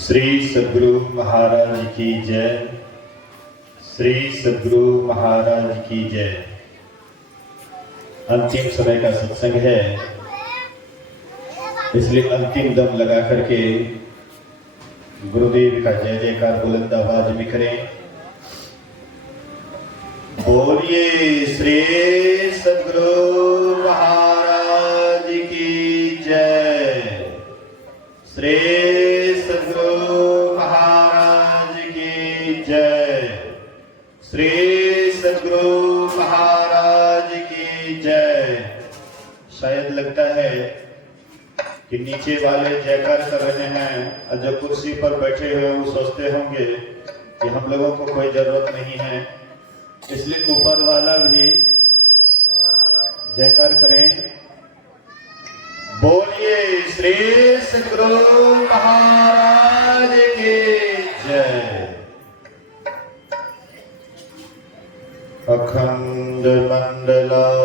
श्री सद्गुरु महाराज की जय। श्री सद्गुरु महाराज की जय। अंतिम समय का सत्संग है, इसलिए अंतिम दम लगा करके गुरुदेव का जय जयकार बुलंद आवाज में करें। बोलिए श्री सद्गुरु महाराज की जय। श्री सद्गुरु महाराज की जय। श्री सद्गुरु महाराज की जय। शायद लगता है कि नीचे वाले जयकार कर रहे हैं और जो कुर्सी पर बैठे हुए वो सोचते होंगे कि हम लोगों को कोई जरूरत नहीं है, इसलिए ऊपर वाला भी जयकार करें। बोलिए श्री सद्गुरु महाराज की जय। अखंड मंडलाकारं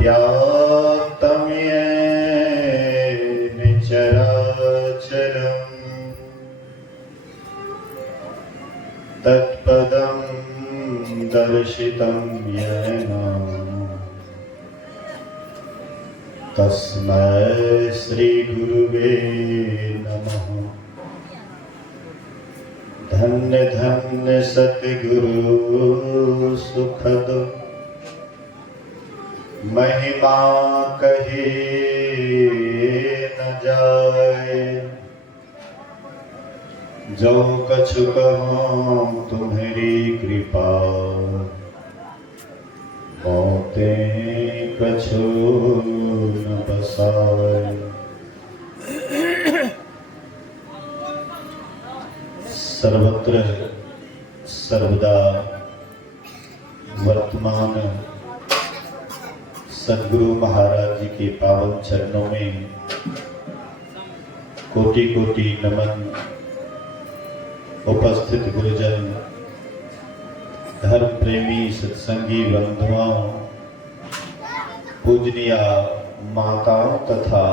व्याप्तं येन चराचरं तत्पदं दर्शितं येन तस्मै श्री गुरुवे नमः। धन्य धन्य सतगुरु सुखद महिमा कहे न जाए। जो कछु कहूँ तुम्हारी कृपा, मोते कछु न बसाए। सर्वत्र सर्वदा वर्तमान सद्गुरु महाराज जी के पावन चरणों में कोटि कोटि नमन। उपस्थित गुरुजन, धर्म प्रेमी सत्संगी बंधुओं, पूजनीय माताओं तथा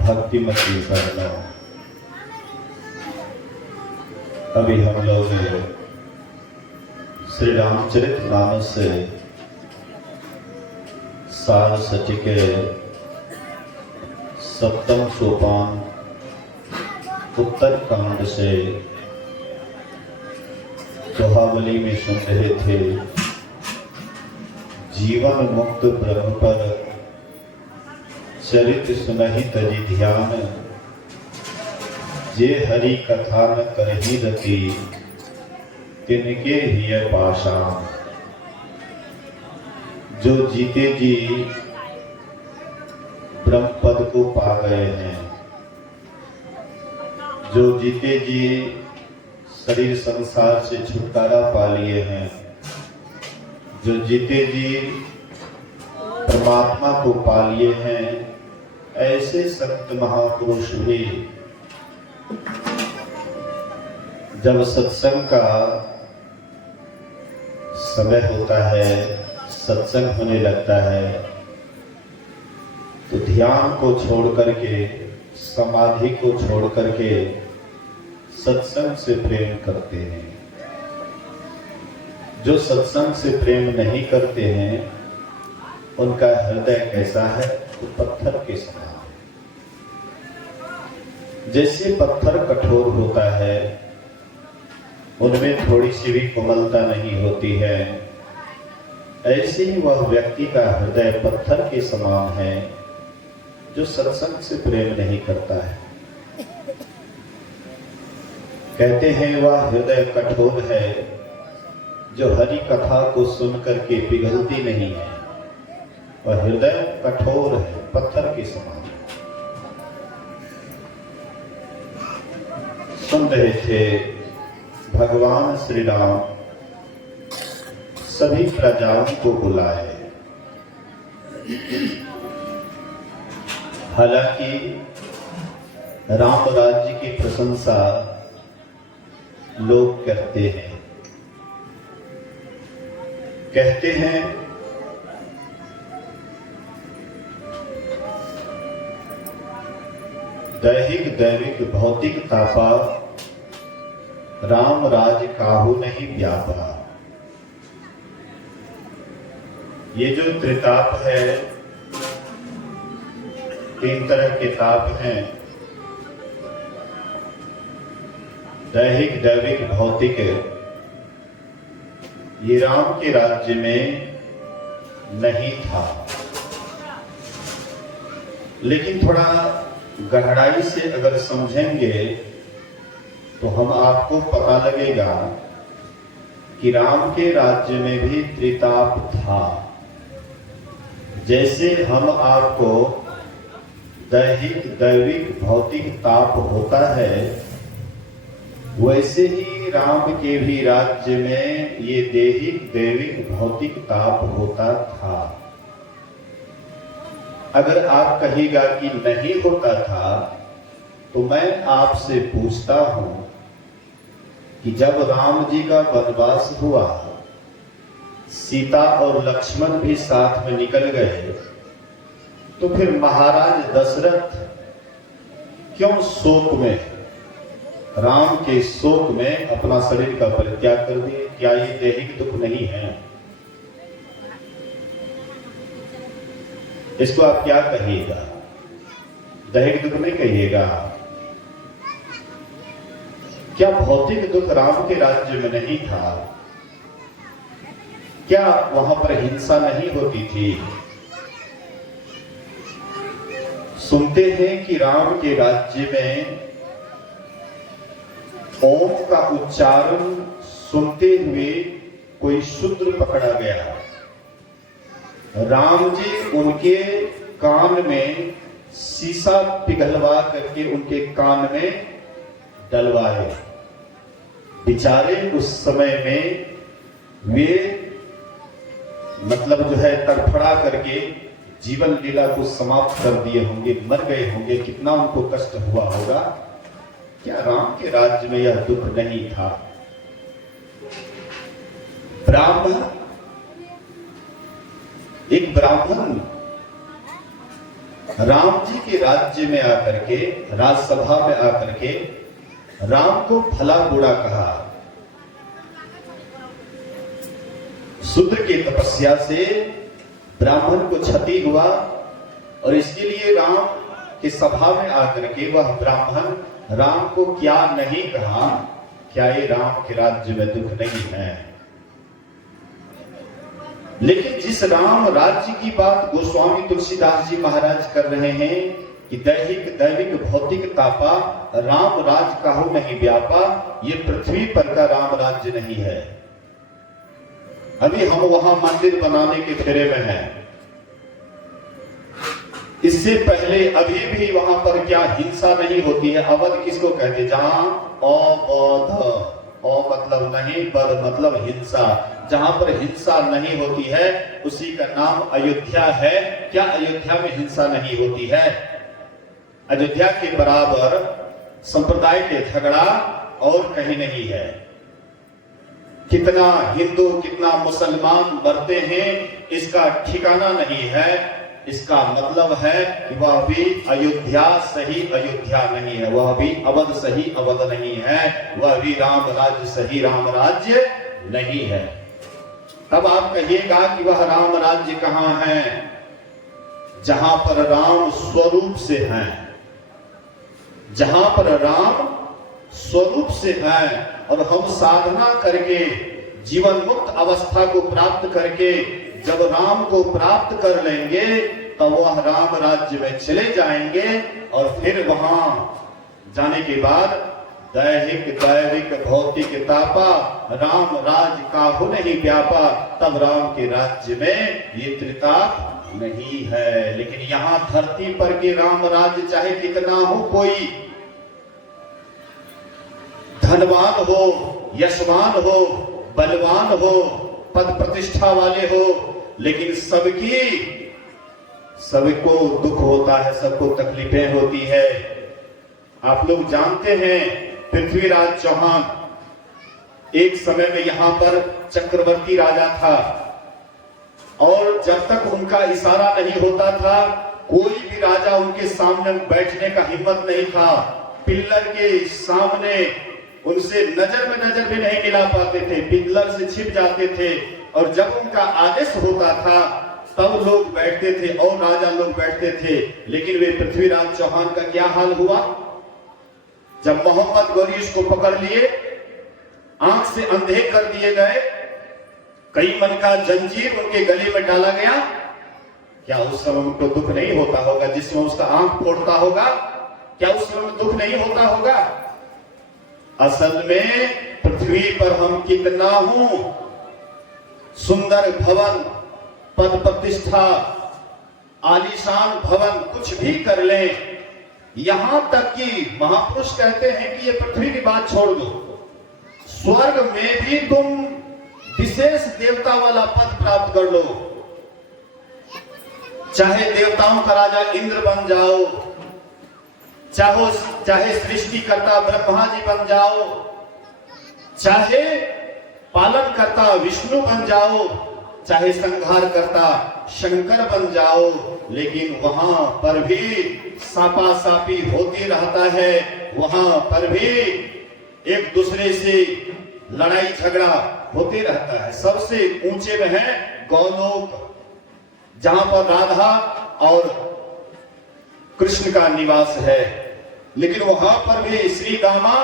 भक्तिमती बहनों, अभी हम लोग श्री रामचरितमानस से सार सटी के 7वें सोपान उत्तर कांड से दोहावली में सुन रहे थे। जीवन मुक्त ब्रह्म पर चरित सुनहि तजि ध्यान। जे हरि कथा न करहि रति, तिनके हिय पाषाण। जो जीते जी ब्रह्म पद को पा गए हैं, जो जीते जी शरीर संसार से छुटकारा पा लिए हैं, जो जीते जी परमात्मा को पा लिए हैं, ऐसे संत महापुरुष भी जब सत्संग का समय होता है, सत्संग होने लगता है, तो ध्यान को छोड़ करके, समाधि को छोड़ करके सत्संग से प्रेम करते हैं। जो सत्संग से प्रेम नहीं करते हैं, उनका हृदय कैसा है? तो पत्थर के समान। जैसे पत्थर कठोर होता है, उनमें थोड़ी सी भी कोमलता नहीं होती है, ऐसे ही वह व्यक्ति का हृदय पत्थर के समान है जो सत्संग से प्रेम नहीं करता है। कहते हैं वह हृदय कठोर है जो हरि कथा को सुन करके पिघलती नहीं है। वह हृदय कठोर है, पत्थर के समान। सुन रहे थे भगवान श्री राम सभी प्रजाओं को बुलाए। हालांकि राम राज्य की प्रशंसा लोग करते हैं, कहते हैं दैहिक दैविक भौतिक तापा, राम राज काहू नहीं व्यापा। ये जो त्रिताप है, 3 तरह के ताप हैं, दैहिक दैविक भौतिक। ये राम के राज्य में नहीं था, लेकिन थोड़ा गहराई से अगर समझेंगे तो हम आपको पता लगेगा कि राम के राज्य में भी त्रिताप था। जैसे हम आपको दैहिक दैविक भौतिक ताप होता है, वैसे ही राम के भी राज्य में ये दैहिक दैविक भौतिक ताप होता था। अगर आप कहिएगा कि नहीं होता था, तो मैं आपसे पूछता हूं कि जब राम जी का वनवास हुआ, सीता और लक्ष्मण भी साथ में निकल गए, तो फिर महाराज दशरथ क्यों शोक में, राम के शोक में अपना शरीर का परित्याग कर दिए? क्या ये दैहिक दुख नहीं है? इसको आप क्या कहिएगा? दैहिक दुख नहीं कहिएगा? क्या भौतिक दुख राम के राज्य में नहीं था? क्या वहां पर हिंसा नहीं होती थी? सुनते हैं कि राम के राज्य में ओम का उच्चारण सुनते हुए कोई शूद्र पकड़ा गया। राम जी उनके कान में शीशा पिघलवा करके उनके कान में डलवाए। बेचारे उस समय में वे मतलब जो है तड़फड़ा करके जीवन लीला को समाप्त कर दिए होंगे, मर गए होंगे। कितना उनको कष्ट हुआ होगा। क्या राम के राज्य में यह दुख नहीं था? ब्राह्मण, एक ब्राह्मण राम जी के राज्य में आकर के, राजसभा में आकर के राम को भला बुरा कहा। शूद्र की तपस्या से ब्राह्मण को क्षति हुआ, और इसके लिए राम की सभा में आकर के वह ब्राह्मण राम को क्या नहीं कहा? क्या ये राम के राज्य में दुख नहीं है? लेकिन जिस राम राज्य की बात गोस्वामी तुलसीदास जी महाराज कर रहे हैं कि दैहिक दैविक भौतिक तापा, राम राज काहू नहीं व्यापा, ये पृथ्वी पर का राम राज्य नहीं है। अभी हम वहां मंदिर बनाने के फेरे में हैं। इससे पहले अभी भी वहां पर क्या हिंसा नहीं होती है? अवध किसको कहते? जहां अवध, अ मतलब नहीं, बद मतलब हिंसा। जहां पर हिंसा नहीं होती है उसी का नाम अयोध्या है। क्या अयोध्या में हिंसा नहीं होती है? अयोध्या के बराबर संप्रदाय के झगड़ा और कहीं नहीं है। कितना हिंदू कितना मुसलमान मरते हैं इसका ठिकाना नहीं है। इसका मतलब है कि वह भी अयोध्या सही अयोध्या नहीं है, वह भी अवध सही अवध नहीं है, वह भी राम राज्य सही राम राज्य नहीं है। तब आप कहिएगा कि वह राम राज्य कहां है? जहां पर राम स्वरूप से हैं, जहां पर राम स्वरूप से हैं, और हम साधना करके जीवन मुक्त अवस्था को प्राप्त करके जब राम को प्राप्त कर लेंगे तो वह राम राज्य में चले जाएंगे। और फिर वहां जाने के बाद दैहिक दैविक भौतिक तापा, राम राज काहू नहीं व्यापा, तब राम के राज्य में ये त्रिताप नहीं है। लेकिन यहां धरती पर के राम राज्य चाहे कितना हो, कोई धनवान हो, यशवान हो, बलवान हो, पद प्रतिष्ठा वाले हो, लेकिन सबको दुख होता है, सबको तकलीफें होती है। आप लोग जानते हैं पृथ्वीराज चौहान एक समय में यहां पर चक्रवर्ती राजा था, और जब तक उनका इशारा नहीं होता था कोई भी राजा उनके सामने बैठने का हिम्मत नहीं था। पिल्लर के सामने उनसे नजर में नजर भी नहीं मिला पाते थे, पिल्लर से छिप जाते थे। और जब उनका आदेश होता था तब लोग बैठते थे और राजा लोग बैठते थे। लेकिन वे पृथ्वीराज चौहान का क्या हाल हुआ? जब मोहम्मद गौरी उसको पकड़ लिए, आंख से अंधे कर दिए गए, कई मन का जंजीर उनके गले में डाला गया, क्या उस समय उनको दुख नहीं होता होगा? जिसमें उसका आंख फोड़ता होगा, क्या उस समय दुख नहीं होता होगा? असल में पृथ्वी पर हम कितना हूं, सुंदर भवन, पद प्रतिष्ठा, आलीशान भवन कुछ भी कर ले, यहां तक कि महापुरुष कहते हैं कि ये पृथ्वी की बात छोड़ दो, स्वर्ग में भी तुम विशेष देवता वाला पद प्राप्त कर लो, चाहे देवताओं का राजा इंद्र बन जाओ, चाहे सृष्टिकर्ता ब्रह्मा जी बन जाओ, चाहे पालन करता विष्णु बन जाओ, चाहे संहार करता शंकर बन जाओ, लेकिन वहां पर भी सापा सापी होती रहता है, वहां पर भी एक दूसरे से लड़ाई झगड़ा होते रहता है। सबसे ऊंचे में है गौलोक, जहां पर राधा और कृष्ण का निवास है, लेकिन वहां पर भी श्री दामा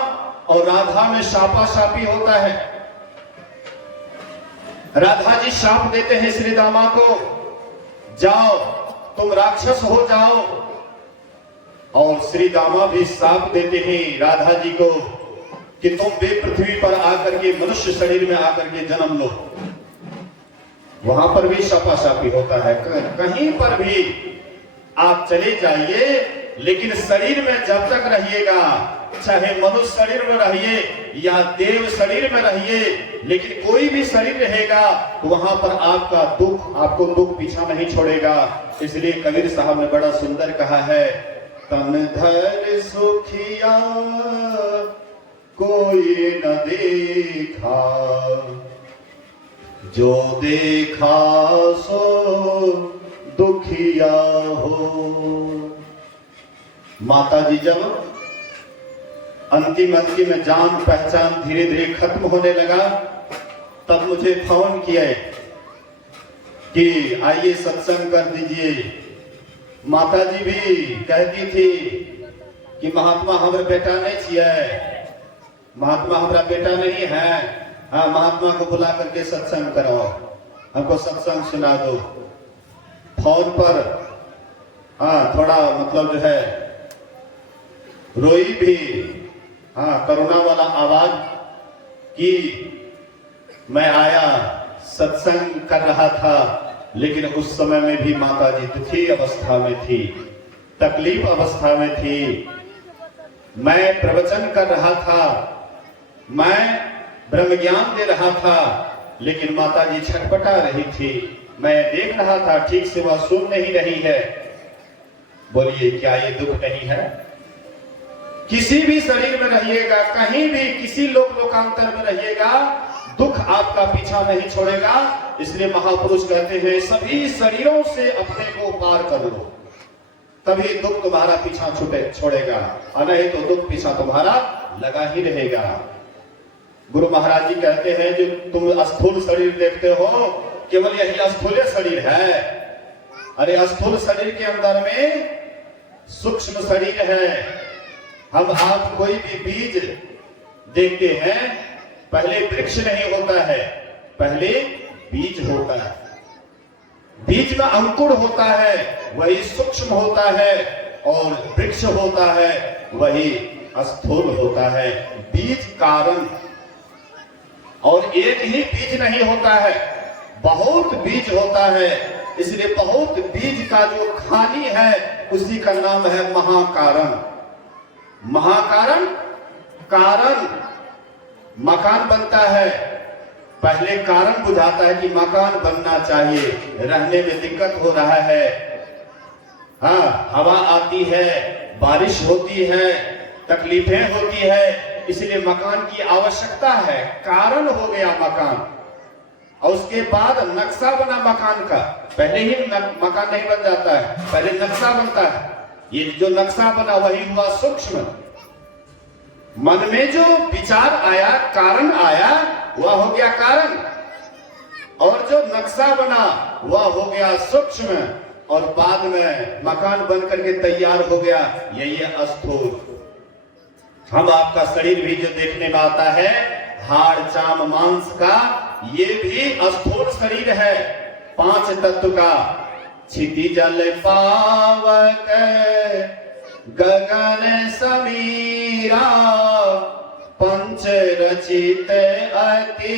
और राधा में शापा शापी होता है। राधा जी शाप देते हैं श्री दामा को, जाओ तुम राक्षस हो जाओ, और श्री दामा भी शाप देते हैं राधा जी को कि तुम भी पृथ्वी पर आकर के मनुष्य शरीर में आकर के जन्म लो। वहां पर भी शापाशापी होता है। कहीं पर भी आप चले जाइए, लेकिन शरीर में जब तक रहिएगा, चाहे मनुष्य शरीर में रहिए या देव शरीर में रहिए, लेकिन कोई भी शरीर रहेगा वहां पर आपको दुख पीछा नहीं छोड़ेगा। इसलिए कबीर साहब ने बड़ा सुंदर कहा है, तन धर सुखिया कोई न देखा, जो देखा सो दुखिया हो। माता जी जब अंतिम में जान पहचान धीरे धीरे खत्म होने लगा, तब मुझे फोन किया कि आइए सत्संग कर दीजिए। माता जी भी कहती थी कि महात्मा हमारा बेटा नहीं छिए, महात्मा हमारा बेटा नहीं है, हाँ महात्मा को बुला करके सत्संग कराओ, हमको सत्संग सुना दो। फोन पर हाँ थोड़ा मतलब जो है रोई भी, हाँ करुणा वाला आवाज कि मैं आया सत्संग कर रहा था, लेकिन उस समय में भी माता जी दुखी अवस्था में थी, तकलीफ अवस्था में थी। मैं प्रवचन कर रहा था, मैं ब्रह्म ज्ञान दे रहा था, लेकिन माता जी छटपटा रही थी। मैं देख रहा था ठीक से वह सुन नहीं रही है। बोलिए क्या ये दुख नहीं है? किसी भी शरीर में रहिएगा, कहीं भी किसी लोकांतर में रहिएगा, दुख आपका पीछा नहीं छोड़ेगा। इसलिए महापुरुष कहते हैं सभी शरीरों से अपने को पार कर लो, तभी दुख तुम्हारा पीछा छोड़ेगा, और नहीं तो दुख पीछा तुम्हारा लगा ही रहेगा। गुरु महाराज जी कहते हैं जो तुम स्थूल शरीर देखते हो, केवल यही स्थूल शरीर है। अरे स्थूल शरीर के अंदर में सूक्ष्म शरीर है। हम आप कोई भी बीज देखते हैं, पहले वृक्ष नहीं होता है, पहले बीज होता है। बीज में अंकुर होता है, वही सूक्ष्म होता है, और वृक्ष होता है वही स्थूल होता है। बीज कारण, और एक ही बीज नहीं होता है, बहुत बीज होता है। इसलिए बहुत बीज का जो खानी है उसी का नाम है महाकारण। महाकारण, कारण मकान बनता है, पहले कारण बुझाता है कि मकान बनना चाहिए, रहने में दिक्कत हो रहा है, हाँ हवा आती है, बारिश होती है, तकलीफें होती है, इसलिए मकान की आवश्यकता है। कारण हो गया मकान, और उसके बाद नक्शा बना मकान का। पहले ही मकान नहीं बन जाता है, पहले नक्शा बनता है। ये जो नक्शा बना वही हुआ सूक्ष्म। मन में जो विचार आया, कारण आया, वह हो गया कारण, और जो नक्शा बना वह हो गया सूक्ष्म, और बाद में मकान बन करके तैयार हो गया, यही है स्थूल। हम आपका शरीर भी जो देखने में आता है, हाड़ चाम मांस का, ये भी स्थूल शरीर है, 5 तत्व का। क्षिति जल पावक गगन समीरा, पंच रचित अति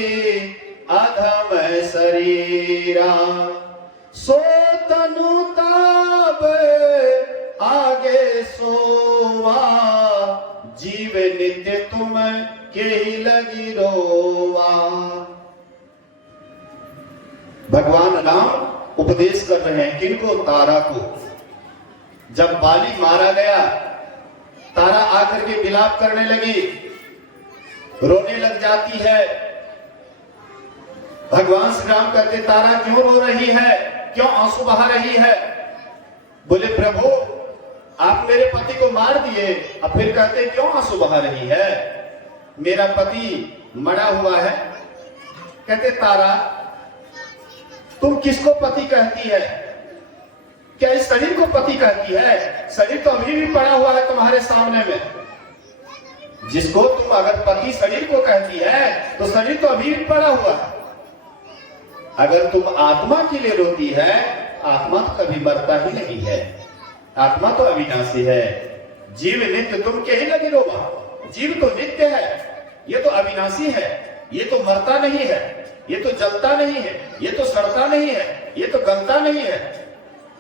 अधम शरीरा। सो तनु ताप आगे सोवा, जीव नित्य तुम के ही लगी रोवा। भगवान राम उपदेश कर रहे हैं किनको? तारा को। जब बाली मारा गया, तारा आकर के विलाप करने लगी, रोने लग जाती है। भगवान श्री राम कहते, तारा क्यों रो रही है, क्यों आंसू बहा रही है? बोले, प्रभु आप मेरे पति को मार दिए, अब फिर कहते क्यों आंसू बहा रही है? मेरा पति मरा हुआ है। कहते, तारा तुम किसको पति कहती है? क्या इस शरीर को पति कहती है? शरीर तो अभी भी पड़ा हुआ है तुम्हारे सामने में। जिसको तुम अगर पति शरीर को कहती है, तो शरीर तो अभी भी पड़ा हुआ है। अगर तुम आत्मा के लिए रोती है, आत्मा तो कभी मरता ही नहीं है, आत्मा तो अविनाशी है। जीव नित्य तुम के ही लगी रोवा। जीव तो नित्य है, ये तो अविनाशी है, ये तो मरता नहीं है, ये तो जलता नहीं है, ये तो सड़ता नहीं है, ये तो गलता नहीं है।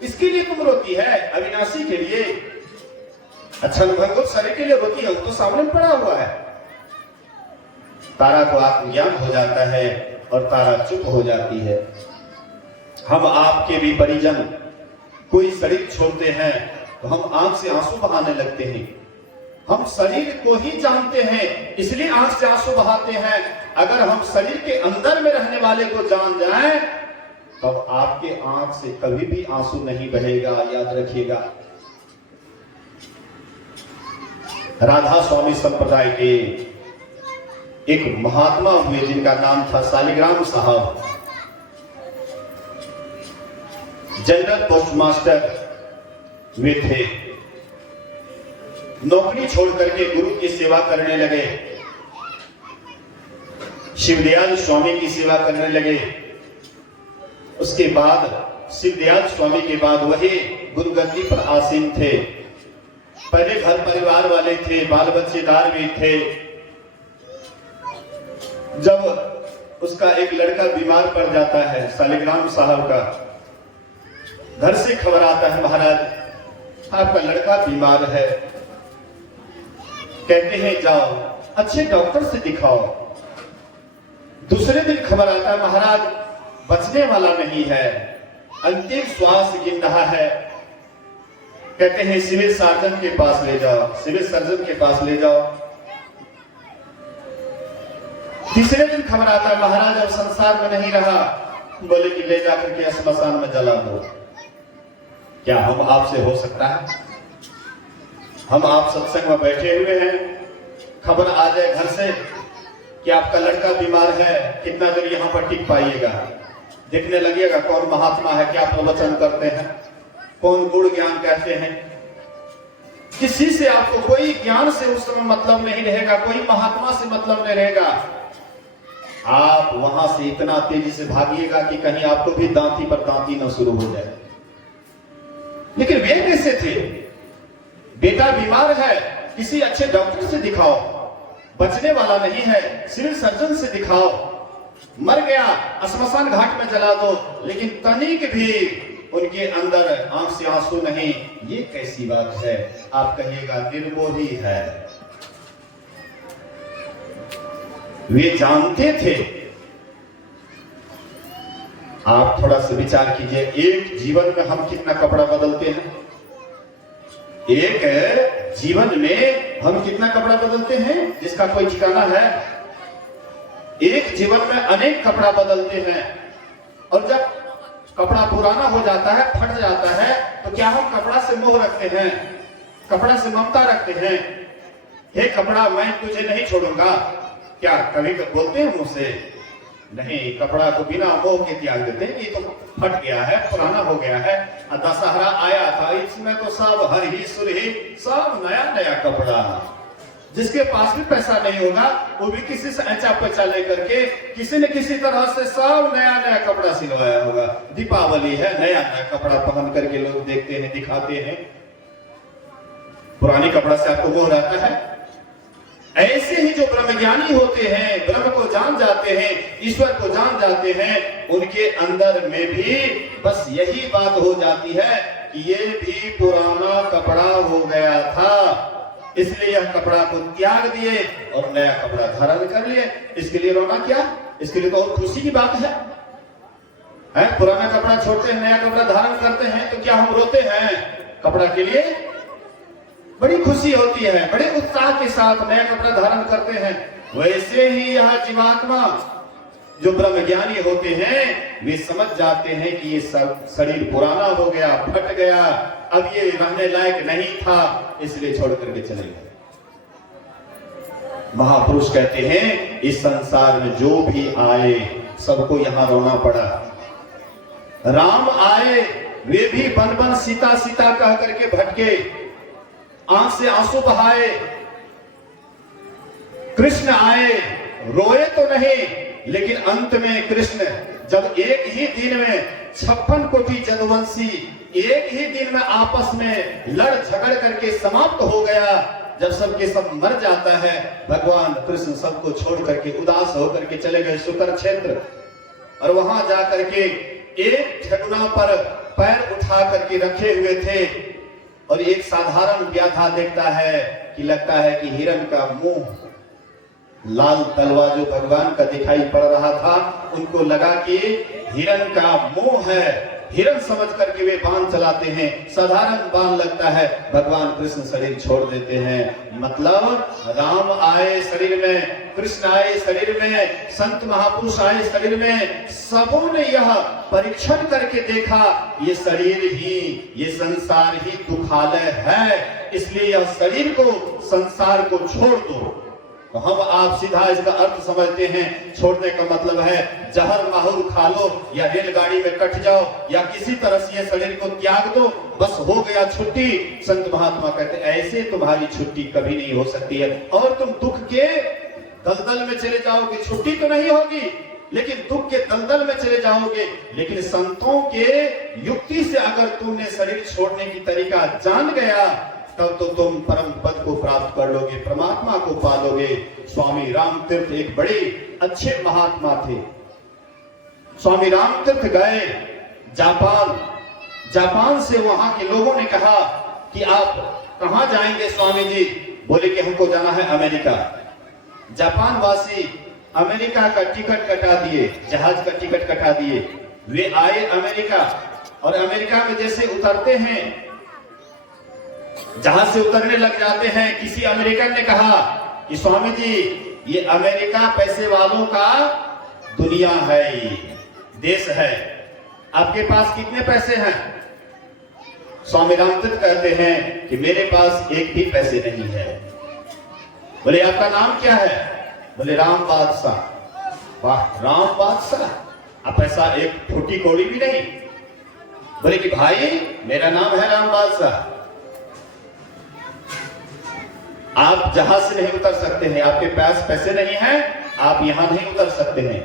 इसके लिए तुम रोती है, अविनाशी के लिए। अच्छा, भगवत शरीर के लिए रोती है, वो तो सामने पड़ा हुआ है। तारा को आत्मज्ञान हो जाता है और तारा चुप हो जाती है। हम आपके भी परिजन कोई शरीर छोड़ते हैं तो हम आंख से आंसू बहाने लगते हैं। हम शरीर को ही जानते हैं, इसलिए आंख से आंसू बहाते हैं। अगर हम शरीर के अंदर में रहने वाले को जान जाएं, तब आपके आंख से कभी भी आंसू नहीं बहेगा, याद रखिएगा। राधा स्वामी संप्रदाय के एक महात्मा हुए जिनका नाम था शालिग्राम साहब। जनरल पोस्टमास्टर वे थे। नौकरी छोड़ करके गुरु की सेवा करने लगे, शिवदयाल स्वामी की सेवा करने लगे। उसके बाद शिवदयाल स्वामी के बाद वही गुरुगद्दी पर आसीन थे। पहले घर परिवार वाले थे, बाल बच्चेदार भी थे। जब उसका एक लड़का बीमार पड़ जाता है, शालिग्राम साहब का, घर से खबर आता है, महाराज आपका लड़का बीमार है। कहते हैं जाओ अच्छे डॉक्टर से दिखाओ। दूसरे दिन खबर आता है, महाराज बचने वाला नहीं है, अंतिम श्वास गिन रहा है। कहते हैं सिविल सर्जन के पास ले जाओ, सिविल सर्जन के पास ले जाओ। तीसरे दिन खबर आता है, महाराज अब संसार में नहीं रहा। बोले कि ले जाकर के श्मशान में जला दो। क्या हम आपसे हो सकता है? हम आप सत्संग में बैठे हुए हैं, खबर आ जाए घर से कि आपका लड़का बीमार है, कितना देर यहाँ पर टिक पाइएगा? देखने लगेगा कौन महात्मा है, क्या प्रवचन करते हैं, कौन गुण ज्ञान कहते हैं। किसी से आपको कोई ज्ञान से उस समय मतलब नहीं रहेगा, कोई महात्मा से मतलब नहीं रहेगा। आप वहां से इतना तेजी से भागिएगा कि कहीं आपको भी दांती पर दांती न शुरू हो जाए। लेकिन वे कैसे थे? बेटा बीमार है, किसी अच्छे डॉक्टर से दिखाओ, बचने वाला नहीं है, सिविल सर्जन से दिखाओ। मर गया, श्मशान घाट में जला दो, लेकिन तनिक भी उनके अंदर आंख से आंसू नहीं। ये कैसी बात है? आप कहिएगा निर्मोही है। वे जानते थे। आप थोड़ा सा विचार कीजिए, एक जीवन में हम कितना कपड़ा बदलते हैं? एक जीवन में हम कितना कपड़ा बदलते हैं जिसका कोई ठिकाना है? एक जीवन में अनेक कपड़ा बदलते हैं, और जब कपड़ा पुराना हो जाता है, फट जाता है, तो क्या हम कपड़ा से मोह रखते हैं, कपड़ा से ममता रखते हैं? हे कपड़ा, मैं तुझे नहीं छोड़ूंगा, क्या कभी बोलते हैं मुझसे? नहीं, कपड़ा को बिना मोह के त्याग देते हैं। ये तो फट गया है, पुराना हो गया है। दशहरा आया था, इसमें तो सब हर ही सुर ही, सब नया नया कपड़ा। जिसके पास भी पैसा नहीं होगा, वो भी किसी से ऐचा पैचा लेकर के किसी न किसी तरह से सब नया नया कपड़ा सिलवाया होगा। दीपावली है, नया नया कपड़ा पहन करके लोग देखते हैं, दिखाते हैं। पुराने कपड़ा से आपको मोह रहता है। ऐसे ही जो ब्रह्मज्ञानी होते हैं, ब्रह्म को जान जाते हैं, ईश्वर को जान जाते हैं, उनके अंदर में भी बस यही बात हो जाती है कि ये भी पुराना कपड़ा हो गया था, इसलिए यह कपड़ा को त्याग दिए और नया कपड़ा धारण कर लिए। इसके लिए रोना क्या? इसके लिए तो और खुशी की बात है। पुराना कपड़ा छोड़ते हैं, नया कपड़ा धारण करते हैं, तो क्या हम रोते हैं? कपड़ा के लिए बड़ी खुशी होती है, बड़े उत्साह के साथ नया कपड़ा धारण करते हैं। वैसे ही यह जीवात्मा जो ब्रह्मज्ञानी होते हैं, वे समझ जाते हैं कि ये सब शरीर पुराना हो गया, फट गया, अब ये रहने लायक नहीं था, इसलिए छोड़ करके चले गए। महापुरुष कहते हैं, इस संसार में जो भी आए सबको यहां रोना पड़ा। राम आए, वे भी बन बन सीता सीता कह करके भटके, आंख से आंसू बहाए। कृष्ण आए, रोए तो नहीं, लेकिन अंत में कृष्ण जब एक ही दिन में 56 कोटि जदुवंशी एक ही दिन में आपस में लड़ झगड़ करके समाप्त हो गया, जब सबके सब मर जाता है, भगवान कृष्ण सबको छोड़ करके उदास होकर के चले गए शुकर क्षेत्र, और वहां जाकर के एक ठेकुना पर पैर उठा करके रखे हुए थे, और एक साधारण व्याधा देखता है कि लगता है कि हिरण का मुंह, लाल तलवा जो भगवान का दिखाई पड़ रहा था, उनको लगा कि हिरण का मुंह है, हिरण समझ करके वे बाण चलाते हैं। साधारण बाण लगता है, भगवान कृष्ण शरीर छोड़ देते हैं। मतलब राम आए शरीर में, कृष्ण आए शरीर में, संत महापुरुष आए शरीर में, सबों ने यह परीक्षण करके देखा, ये शरीर ही, ये संसार ही दुखालय है, इसलिए यह शरीर को, संसार को छोड़ दो। तो हम आप सीधा इसका अर्थ समझते हैं, छोड़ने का मतलब है जहर माहौर खा लो, या रेलगाड़ी में कट जाओ, या किसी तरह से ये शरीर को त्याग दो, बस हो गया छुट्टी। संत महात्मा कहते हैं ऐसे तुम्हारी छुट्टी कभी नहीं हो सकती है, और तुम दुख के दलदल में चले जाओगे। छुट्टी तो नहीं होगी, लेकिन दुख के दलदल में चले जाओगे। लेकिन संतों के युक्ति से अगर तुमने शरीर छोड़ने की तरीका जान गया, तब तो तुम परम पद को प्राप्त कर लोगे, परमात्मा को पालोगे। स्वामी राम तीर्थ एक बड़े अच्छे महात्मा थे। स्वामी राम तीर्थ गए जापान, जापान से वहां के लोगों ने कहा कि आप कहां जाएंगे स्वामी जी? बोले कि हमको जाना है अमेरिका। जापान वासी अमेरिका का टिकट कटा दिए, जहाज का टिकट कटा दिए। वे आए अमेरिका, और अमेरिका में जैसे उतरते हैं, जहाज से उतरने लग जाते हैं, किसी अमेरिकन ने कहा कि स्वामी जी, ये अमेरिका पैसे वालों का दुनिया है, देश है, आपके पास कितने पैसे हैं? स्वामी रामतीर्थ कहते हैं कि मेरे पास एक भी पैसे नहीं है। बोले आपका नाम क्या है? बोले राम बादशाह। वाह, राम बादशाह, आप ऐसा एक फूटी कौड़ी भी नहीं। बोले कि भाई मेरा नाम है राम बादशाह, आप जहाज से नहीं उतर सकते हैं, आपके पास पैसे नहीं हैं, आप यहां नहीं उतर सकते हैं।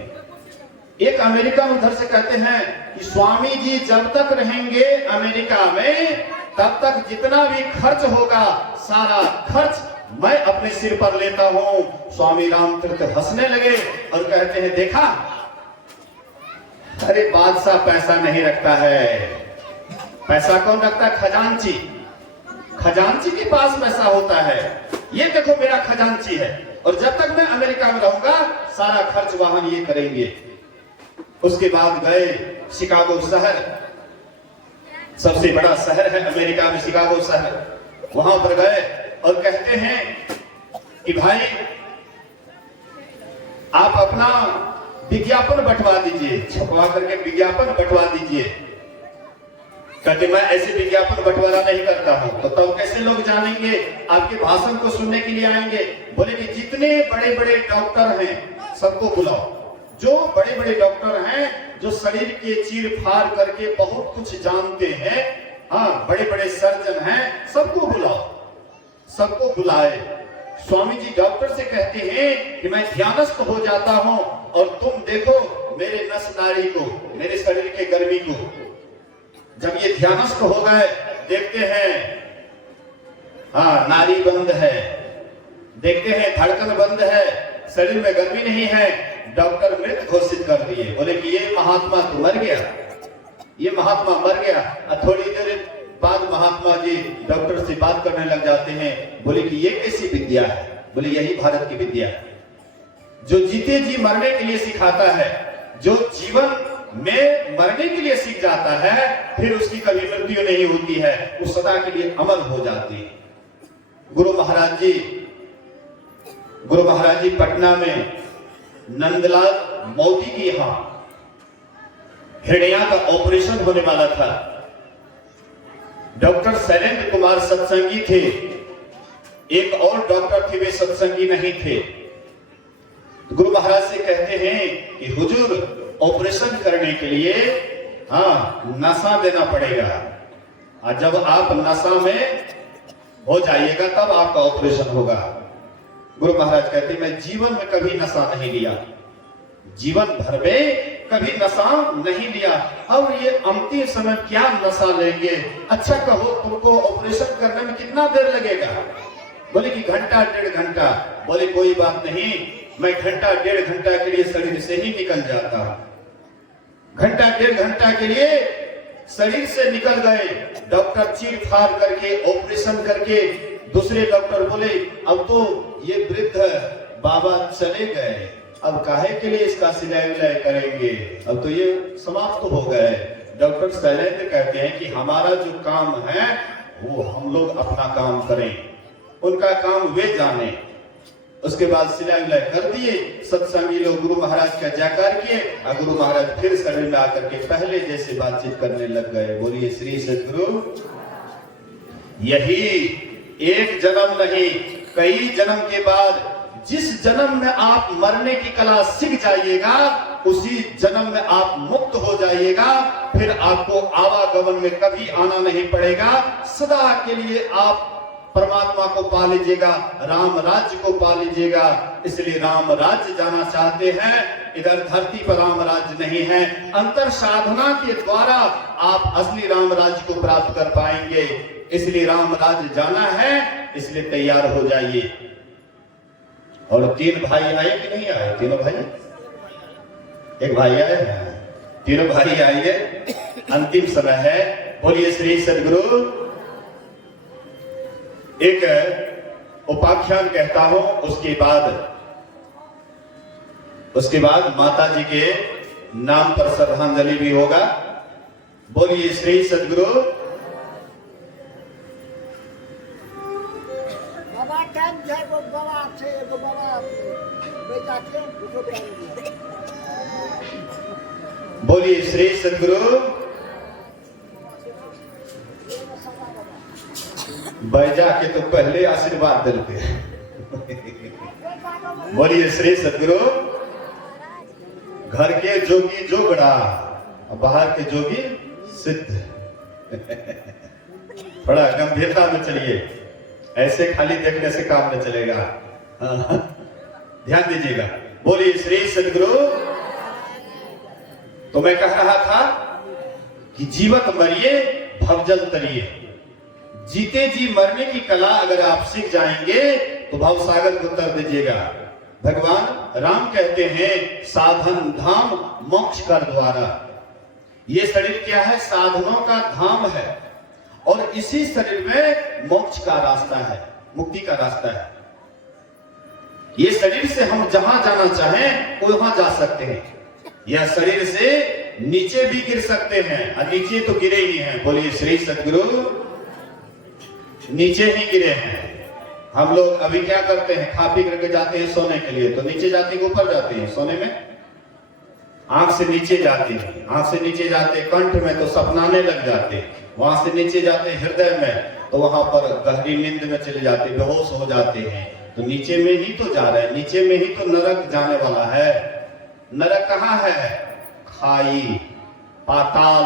एक अमेरिकन उधर से कहते हैं कि स्वामी जी जब तक रहेंगे अमेरिका में, तब तक जितना भी खर्च होगा, सारा खर्च मैं अपने सिर पर लेता हूं। स्वामी राम तीर्थ हंसने लगे और कहते हैं, देखा, अरे बादशाह पैसा नहीं रखता है। पैसा कौन रखता है? खजांची। खजांची के पास पैसा होता है। ये देखो मेरा खजांची है, और जब तक मैं अमेरिका में रहूंगा सारा खर्च वाहन ये करेंगे। उसके बाद गए शिकागो शहर, सबसे बड़ा शहर है अमेरिका में शिकागो शहर। वहां पर गए और कहते हैं कि भाई आप अपना विज्ञापन बंटवा दीजिए, छपवा करके विज्ञापन बंटवा दीजिए। कहते मैं ऐसे विज्ञापन बंटवारा नहीं करता हूं। तो कैसे लोग जानेंगे, आपके भाषण को सुनने के लिए आएंगे? बोले कि जितने बड़े बड़े डॉक्टर हैं सबको बुलाओ, जो बड़े बड़े डॉक्टर हैं, जो शरीर के चीर फाड़ करके बहुत कुछ जानते हैं, हाँ बड़े बड़े सर्जन हैं, सबको बुलाओ। सबको बुलाए। स्वामी जी डॉक्टर से कहते हैं कि मैं ध्यानस्थ हो जाता हूं और तुम देखो मेरे नस नाड़ी को, मेरे शरीर के गर्मी को। जब ये ध्यानस्थ हो गए, देखते हैं हाँ नाड़ी बंद है, देखते हैं धड़कन बंद है, शरीर में गर्मी नहीं है, डॉक्टर मृत घोषित कर दिए। बोले कि ये महात्मा तो मर गया, ये महात्मा मर गया। और थोड़ी देर बाद महात्मा जी डॉक्टर से बात करने लग जाते हैं। बोले कि ये कैसी विद्या है? बोले यही भारत की विद्या है, जो जीते जी मरने के लिए सिखाता है। जो जीवन में मरने के लिए सीख जाता है, फिर उसकी कभी मृत्यु नहीं होती है, वो सदा के लिए अमर हो जाती है। गुरु महाराज जी पटना में नंदलाल मोदी की यहां हृदय का ऑपरेशन होने वाला था। डॉक्टर शैलेंद्र कुमार सत्संगी थे, एक और डॉक्टर थे, वे सत्संगी नहीं थे। गुरु महाराज से कहते हैं कि हुजूर ऑपरेशन करने के लिए हाँ नशा देना पड़ेगा, और जब आप नशा में हो जाइएगा तब आपका ऑपरेशन होगा। गुरु महाराज कहते हैं मैं जीवन में कभी नशा नहीं लिया, जीवन भर में कभी नशा नहीं लिया, और ये अंतिम समय क्या नशा लेंगे? अच्छा कहो तुमको ऑपरेशन करने में कितना देर लगेगा? बोले कि घंटा 1.5 घंटा। बोले कोई बात नहीं, मैं घंटा 1.5 घंटा के लिए शरीर से ही निकल जाता। घंटा 1.5 घंटा के लिए शरीर से निकल गए। डॉक्टर चीर फाड़ करके ऑपरेशन करके, दूसरे डॉक्टर बोले अब तो ये वृद्ध बाबा चले गए, अब काहे के लिए इसका सिलाई विलाई करेंगे, अब तो ये समाप्त हो गए। डॉक्टर शैलेंद्र कहते हैं कि हमारा जो काम है वो हम लोग अपना काम करें, उनका काम वे जाने। उसके बाद सिलाई विलाई कर दिए, सत्संगी लोग गुरु महाराज का जयकार किए, और गुरु महाराज फिर शरीर में आकर के पहले जैसे बातचीत करने लग गए। बोलिए श्री सद्गुरु। यही एक जन्म नहीं, कई जन्म के बाद जिस जन्म में आप मरने की कला सीख जाइएगा, उसी जन्म में आप मुक्त हो जाइएगा। फिर आपको आवागमन में कभी आना नहीं पड़ेगा, सदा के लिए आप परमात्मा को पा लीजिएगा, राम राज्य को पा लीजिएगा। इसलिए राम राज्य जाना चाहते हैं, इधर धरती पर राम राज्य नहीं है। अंतर साधना के द्वारा आप असली राम राज्य को प्राप्त कर पाएंगे। इसलिए राम राज्य जाना है, इसलिए तैयार हो जाइए। और 3 भाई आए कि नहीं आए? तीनों भाई, एक भाई आए, तीनों भाई आएंगे। अंतिम समय है। बोलिए श्री सद्गुरु। एक उपाख्यान कहता हूं, उसके बाद माता जी के नाम पर श्रद्धांजलि भी होगा। बोलिए श्री सद्गुरु। बोलिए श्री सद्गुरु। बैजा के तो पहले आशीर्वाद देते। बोलिए श्री सद्गुरु। घर के जोगी जोगड़ा, बाहर के जोगी सिद्ध। बड़ा गंभीरता में चलिए, ऐसे खाली देखने से काम नहीं चलेगा। ध्यान दीजिएगा। बोलिए श्री सद्गुरु। तो मैं कह रहा था कि जीवत मरिए भवजल तरिए। जीते जी मरने की कला अगर आप सीख जाएंगे तो भवसागर को तर दीजिएगा। भगवान राम कहते हैं साधन धाम मोक्ष कर द्वारा। ये शरीर क्या है? साधनों का धाम है, और इसी शरीर में मोक्ष का रास्ता है, मुक्ति का रास्ता है। ये शरीर से हम जहां जाना चाहें वहां जा सकते हैं। यह शरीर से नीचे भी गिर सकते हैं, और नीचे तो गिरे ही हैं। बोलिए श्री सद्गुरु। नीचे ही गिरे हैं, हम लोग अभी क्या करते हैं, खा पी करके जाते हैं सोने के लिए, तो नीचे जाते हैं ऊपर जाते हैं सोने में? आंख से नीचे जाते हैं, आंख से नीचे जाते कंठ में तो सपनाने लग जाते हैं, वहां से नीचे जाते हृदय में तो वहां पर गहरी नींद में चले जाते, बेहोश हो जाते हैं। तो नीचे में ही तो जा रहे हैं, नीचे में ही तो नरक जाने वाला है। नरक कहाँ है? खाई, पाताल,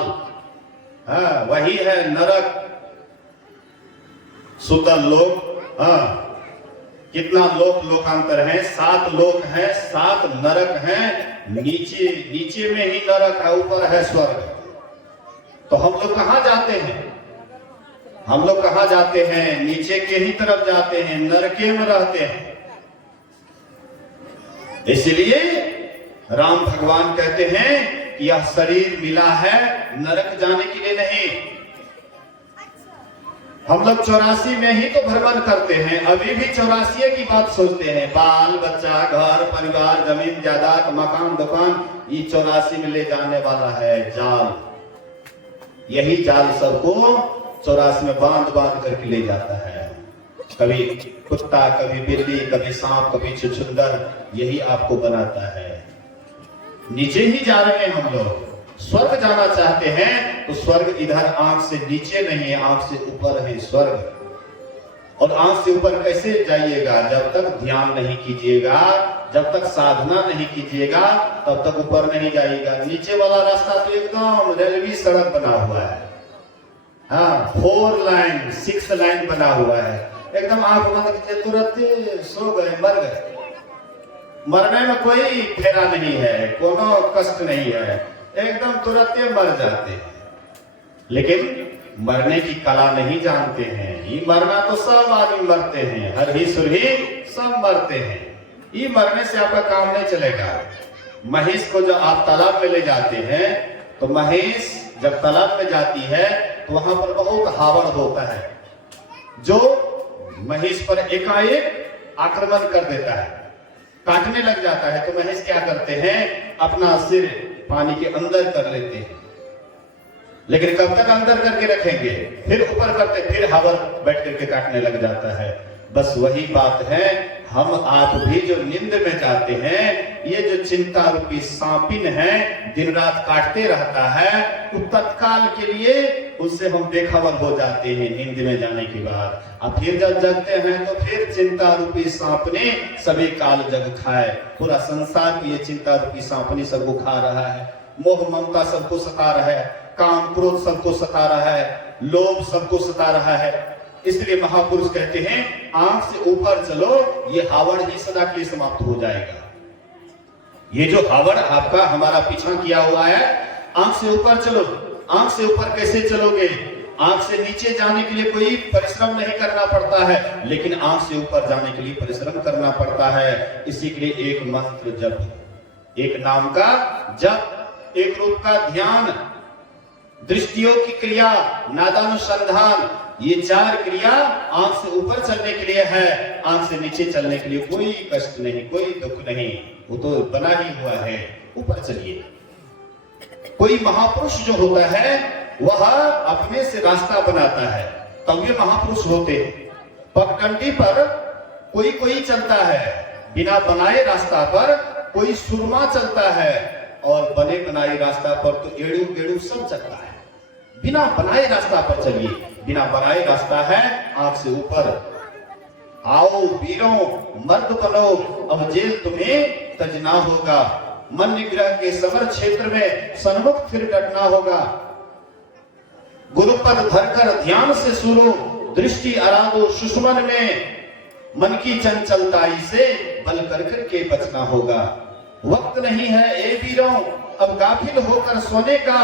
हाँ वही है नरक। सुतल लोक, हाँ कितना लोक लोकांतर है, 7 लोक है, 7 नरक हैं। नीचे में ही नरक है, ऊपर है स्वर्ग। तो हम लोग कहाँ जाते हैं? हम लोग कहाँ जाते हैं? नीचे के ही तरफ जाते हैं, नरके में रहते हैं। इसलिए राम भगवान कहते हैं कि यह शरीर मिला है नरक जाने के लिए नहीं। हम लोग 84 में ही तो भ्रमण करते हैं, अभी भी 84 की बात सोचते हैं। बाल बच्चा, घर परिवार, जमीन जायदाद, मकान दुकान, ये 84 में ले जाने वाला है जाल। यही जाल सबको 84 में बांध करके ले जाता है। कभी कुत्ता, कभी बिल्ली, कभी सांप, कभी छुछुंदर, यही आपको बनाता है। नीचे ही जा रहे हैं हम लोग। स्वर्ग जाना चाहते हैं तो स्वर्ग इधर आंख से नीचे नहीं है, आंख से ऊपर है स्वर्ग। और आंख से ऊपर कैसे जाइएगा? जब तक ध्यान नहीं कीजिएगा, जब तक साधना नहीं कीजिएगा, तब तक ऊपर नहीं जाइएगा। नीचे वाला रास्ता तो एकदम रेलवे सड़क बना हुआ है, हाँ 4 लाइन 6 लाइन बना हुआ है। एकदम आंख बंद कीजिए, तुरंत सो गए, मर गए। मरने में कोई फेरा नहीं है, कोनो कष्ट नहीं है, एकदम तुरंत मर जाते हैं। लेकिन मरने की कला नहीं जानते हैं। ये मरना तो सब आदमी मरते हैं, हरही सुरही सब मरते हैं। ये मरने से आपका काम नहीं चलेगा। महिष को जब आप तालाब में ले जाते हैं तो महिष जब तालाब में जाती है तो वहां पर बहुत हावड़ होता है जो महिष पर एकाएक आक्रमण कर देता है, काटने लग जाता है। तो महिष क्या करते हैं? अपना सिर पानी के अंदर कर लेते हैं। लेकिन कब तक अंदर करके रखेंगे? फिर ऊपर करते, फिर हावड़ बैठ करके काटने लग जाता है। बस वही बात है, हम आप भी जो नींद में जाते हैं, ये जो चिंता रूपी सांपिन है दिन रात काटते रहता है, वो तत्काल के लिए उससे हम बेखबर हो जाते हैं नींद में जाने के बाद। अब फिर जब जगते हैं तो फिर चिंता रूपी सांपने सभी काल जग खाए। पूरा संसार की ये चिंता रूपी सांपनी सबको खा रहा है। मोह ममता सबको सता रहा है, काम क्रोध सबको सता रहा है, लोभ सबको सता रहा है। इसलिए महापुरुष कहते हैं आंख से ऊपर चलो, ये हावड़ ही सदा के लिए समाप्त हो जाएगा। ये जो हावड़ आपका हमारा पीछा किया हुआ है, आंख से ऊपर चलो। आंख से ऊपर कैसे चलोगे? आंख से नीचे जाने के लिए कोई परिश्रम नहीं करना पड़ता है, लेकिन आंख से ऊपर जाने के लिए परिश्रम करना पड़ता है। इसी के लिए एक मंत्र जप, एक नाम का जप, एक रूप का ध्यान, दृष्टियों की क्रिया, नादानुसंधान, ये 4 क्रिया आंख से ऊपर चलने के लिए है। आंख से नीचे चलने के लिए कोई कष्ट नहीं, कोई दुख नहीं, वो तो बना ही हुआ है। ऊपर चलिए। कोई महापुरुष जो होता है वह अपने से रास्ता बनाता है, तब ये महापुरुष होते हैं। पगडंडी पर कोई कोई चलता है, बिना बनाए रास्ता पर कोई सुरमा चलता है, और बने बनाए रास्ता पर तो एड़ू गेड़ू सब चलता है। बिना बनाए रास्ता पर चलिए। बिना बनाए रास्ता है आंख से ऊपर। आओ वीरों मर्द बनो, अब जेल तुम्हें तजना होगा। मन निग्रह के समर क्षेत्र में सन्मुख फिर डटना होगा। गुरुपद धरकर ध्यान से सुनो, दृष्टि अरादो सुषमन में। मन की चंचलताई से बल कर के बचना होगा। वक्त नहीं है ए वीरों अब गाफिल होकर सोने का।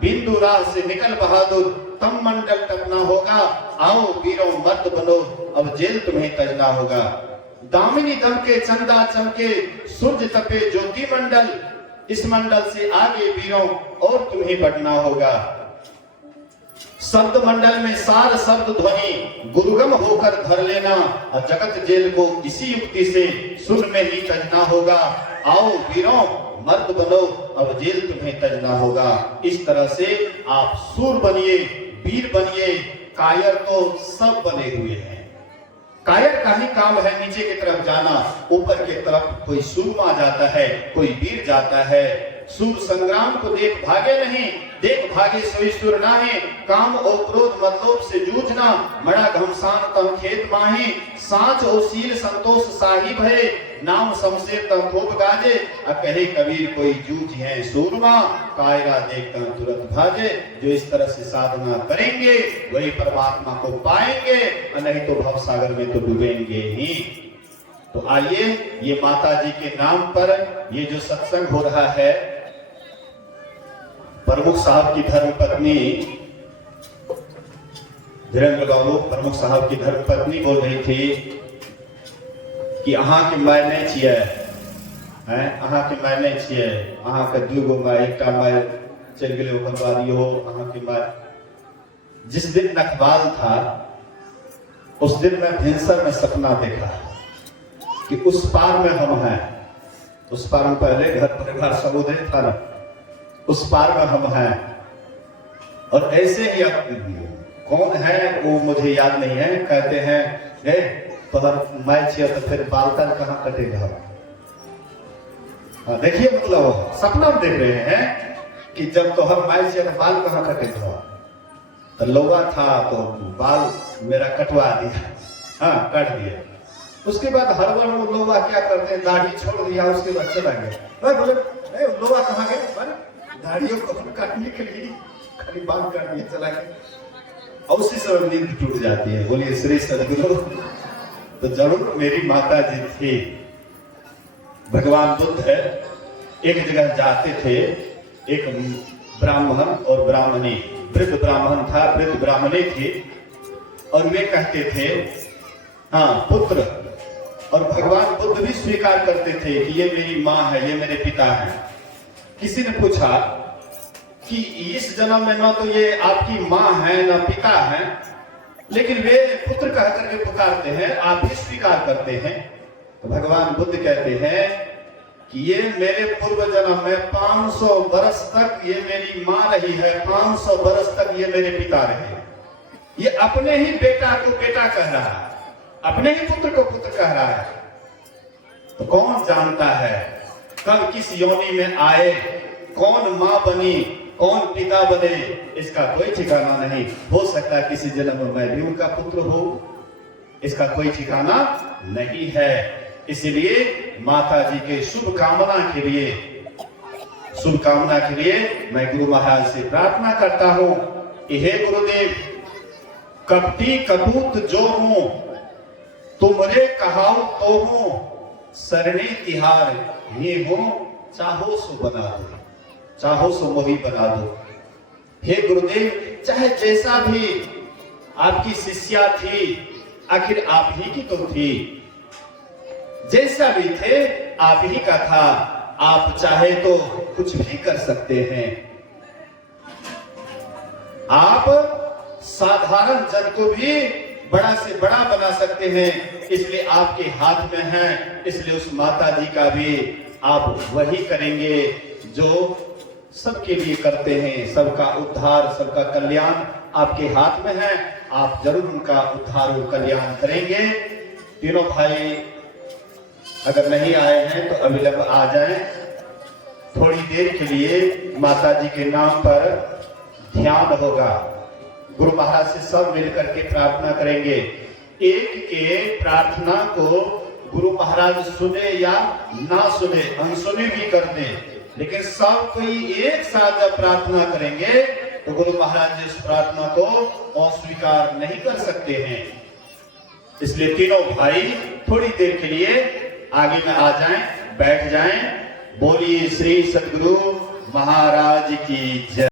बिंदु राह से निकल बहादुर, तम मंडल टपना होगा। आओ वीरों मर्द बनो, अब जेल तुम्हें तजना होगा। दामिनी दम के चंदा चमके, सूर्य तपे ज्योति मंडल। इस मंडल से आगे वीरों और तुम्हें बढ़ना होगा। शब्द मंडल में सार शब्द ध्वनि, गुरुगम होकर धर लेना। जगत जेल को इसी युक्ति से सुर में ही तजना होगा। आओ वीरों मर्द बनो, अब जेल तुम्हें तजना होगा। इस तरह से आप सूर बनिए, वीर बनिए। कायर तो सब बने हुए हैं, कायर का ही काम है नीचे की तरफ जाना, ऊपर की तरफ कोई सूरमा जाता है, कोई वीर जाता है। सूर संग्राम को देख भागे नहीं, देख भागे सोई सुर नाहे। काम और क्रोध मतलोभ से जूझना, मड़ा घमसान तम खेत माहे। सांच और सील संतोष साहिब है, नाम शमशेर तम खूब गाजे। कहे कबीर कोई जूझ है सूरमा, कायरा देख तम तुरंत भाजे। जो इस तरह से साधना करेंगे वही परमात्मा को पाएंगे, और नहीं तो भव सागर में तो डूबेंगे ही। तो आइए, ये माता जी के नाम पर ये जो सत्संग हो रहा है, प्रमुख साहब की धर्म पत्नी धीरेन्द्र बाबू प्रमुख साहब की धर्म पत्नी बोल रही थी कि अहाँ के माय नहीं छिए, अहाँ के माय नहीं छिए, अहाँ के दूगो माय, एकटा माय चल गए, ओकर बाद यो अहाँ के माय। जिस दिन नखवाल था उस दिन मैं भिनसर में सपना देखा कि उस पार में हम हैं। उस पार में पहले घर परिवार समुदाय था ना, उस पार में हम हैं। और ऐसे ही कौन है वो मुझे याद नहीं है, कहते हैं तो हम माय छिए तो फिर बालतन कहाँ कटेगा। देखिए, मतलब सपना में देख रहे हैं कि जब तो हम माय छिए तो बाल कहाँ कटेगा। तो लौवा था तो बाल मेरा कटवा दिया, हाँ काट दिया। उसके बाद हर बार वो लोहा क्या करते हैं, दाढ़ी छोड़ दिया, उसके बाद चला गया। बोले लोहा कहाँ गए, दाढ़ियों को काटने के लिए खाली बाल काट दिया, चला गया। और उसी समय नींद टूट जाती है। बोलिए श्री सदगुरु। तो जरूर मेरी माता जी थी। भगवान बुद्ध है, एक जगह जाते थे, एक ब्राह्मण और ब्राह्मणी, वृद्ध ब्राह्मण था, वृद्ध ब्राह्मणी थी, और वे कहते थे हाँ पुत्र। और भगवान बुद्ध भी स्वीकार करते थे कि ये मेरी माँ है, ये मेरे पिता है। किसी ने पूछा कि इस जन्म में ना तो ये आपकी माँ है ना पिता है, लेकिन वे पुत्र कह करके पुकारते हैं, आप भी स्वीकार करते हैं। तो भगवान बुद्ध कहते हैं कि ये मेरे पूर्व जन्म में 500 बरस तक ये मेरी माँ रही है, 500 बरस तक ये मेरे पिता रहे। ये अपने ही बेटा को बेटा कह रहा है, अपने ही पुत्र को पुत्र कह रहा है। तो कौन जानता है कब किस योनि में आए, कौन माँ बनी, कौन पिता बने, इसका कोई ठिकाना नहीं। हो सकता है किसी जन्म में मैं भी उनका पुत्र हो, इसका कोई ठिकाना नहीं है। इसलिए माता जी के शुभ कामना के लिए मैं गुरु महाराज से प्रार्थना करता हूँ कि हे गुरुदेव, कपटी कपूत जो हूं तुमरे कहाऊ तो हूं, सरणी तिहार ये हो, चाहो सो बना दो, चाहो सो मोही बना दो। हे गुरुदेव, चाहे जैसा भी आपकी शिष्या थी, आखिर आप ही की तो थी, जैसा भी थे आप ही का था। आप चाहे तो कुछ भी कर सकते हैं। आप साधारण जन को भी बड़ा से बड़ा बना सकते हैं, इसलिए आपके हाथ में है। इसलिए उस माता जी का भी आप वही करेंगे जो सबके लिए करते हैं। सबका उद्धार, सबका कल्याण आपके हाथ में है। आप जरूर उनका उद्धार और कल्याण करेंगे। तीनों भाई अगर नहीं आए हैं तो अविलंब आ जाएं। थोड़ी देर के लिए माता जी के नाम पर ध्यान होगा। गुरु महाराज से सब मिलकर के प्रार्थना करेंगे। एक के प्रार्थना को गुरु महाराज सुने या ना सुने, अनसुने भी कर दे, लेकिन सब कोई एक साथ जब प्रार्थना करेंगे तो गुरु महाराज इस प्रार्थना को अस्वीकार नहीं कर सकते हैं। इसलिए तीनों भाई थोड़ी देर के लिए आगे में आ जाएं, बैठ जाएं। बोलिए श्री सदगुरु महाराज की जय।